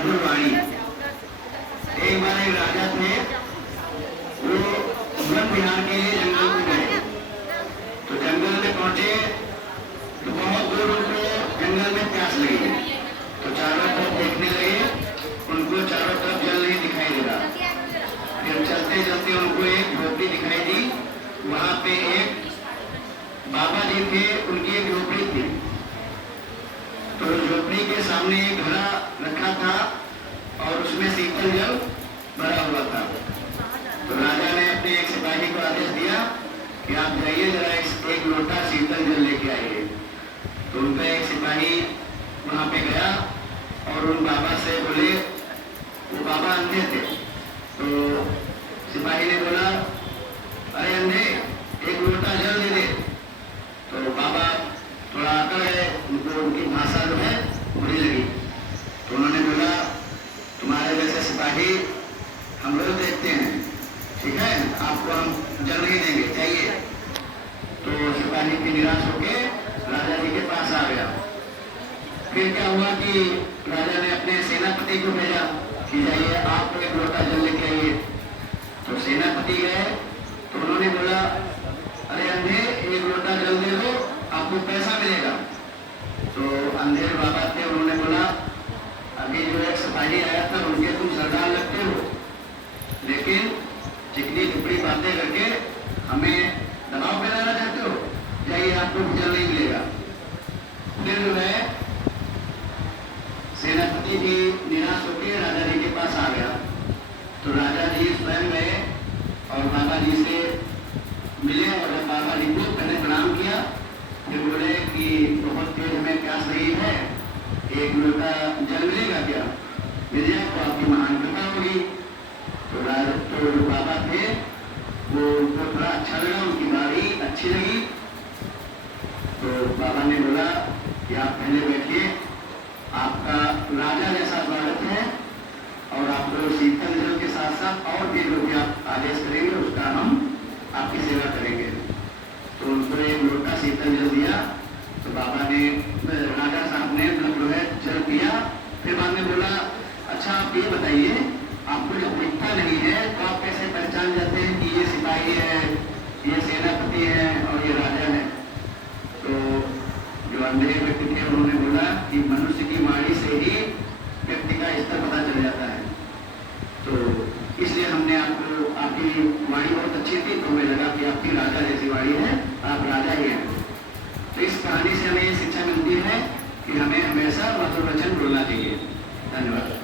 मधुर वाणी। एक बार एक राजा थे, वो वन विहार के लिए जंगल में गए। तो जंगल में पहुंचे तो बहुत दूर उनको जंगल में प्यास लगी। तो चारों तरफ देखने लगे, उनको चारों तरफ जल नहीं दिखाई दे रहा। फिर चलते चलते उनको एक झोपड़ी दिखाई दी। वहां पे एक बाबा जी थे, उनकी एक झोपड़ी थी। तो झोपड़ी के सामने एक घड़ा रखा था और उसमें शीतल जल भरा हुआ था। तो राजा ने अपने एक सिपाही को आदेश दिया कि आप जाइए जरा एक लोटा शीतल जल लेके आइए। तो उनका एक सिपाही वहां पे गया और उन बाबा से बोले, वो बाबा अंधे थे। तो सिपाही ने बोला, अरे अंधे, एक लोटा जल दे दे। तो बाबा थोड़ा अकड़ गए, उनको उनकी भाषा जो है बुरी लगी। तो उन्होंने बोला, तुम्हारे जैसे सिपाही हम रोज देखते हैं, ठीक है, आपको हम जल नहीं देंगे, चाहिए। तो सिपाही की निराश होके राजा जी के पास आ गया। फिर क्या हुआ कि राजा ने अपने सेनापति को भेजा कि जाइए आप एक लोटा जल लेके आइए। तो सेनापति गए तो उन्होंने बोला, अरे अंधे, एक लोटा जल दे दो, आपको पैसा मिलेगा। तो अंधे बाबा थे, उन्होंने बोला, अभी जो एक सिपाही आया था उनके तुम सरदार लगते हो, लेकिन चिकनी टुकड़ी बातें करके हमें दबाव में लाना चाहते हो, जाइए आपको जल नहीं मिलेगा। फिर जो है सेनापति भी निराश होकर राजा जी के पास आ गया। तो राजा जी स्वयं गए और बाबा जी से मिले और जब बाबा जी को पहले प्रणाम किया, फिर बोले कि बहुत तेज हमें प्यास लगी है, एक लोटा जल मिलेगा क्या? मिल जाए तो आपकी महान कृपा होगी। तो जो बाबा थे वो उनको थोड़ा अच्छा लगा, उनकी बारी अच्छी लगी। तो बाबा ने बोला कि आप पहले बैठिए, आपका राजा जैसा स्वागत है और आपको शीतल जल के साथ साथ और भी जो भी आप आदेश करेंगे उसका हम आपकी सेवा करेंगे। तो उनको एक लोटा शीतल जल दिया। तो बाबा ने, राजा साहब ने मतलब है जल पिया। फिर बाद में बोला, अच्छा आप ये बताइए, आपको जब दिखता नहीं है तो आप कैसे पहचान जाते हैं कि ये सिपाही है, ये सेनापति है और ये राजा है? तो जो अंधे व्यक्ति थे उन्होंने बोला कि मनुष्य की वाणी से ही व्यक्ति का स्तर पता चल जाता है। तो इसलिए हमने आपको, आपकी वाणी बहुत अच्छी थी तो हमें लगा कि आपकी राजा जैसी वाणी है, आप राजा ही हैं। तो इस कहानी से हमें ये शिक्षा मिलती है कि हमें हमेशा मधुर वचन बोलना चाहिए। धन्यवाद।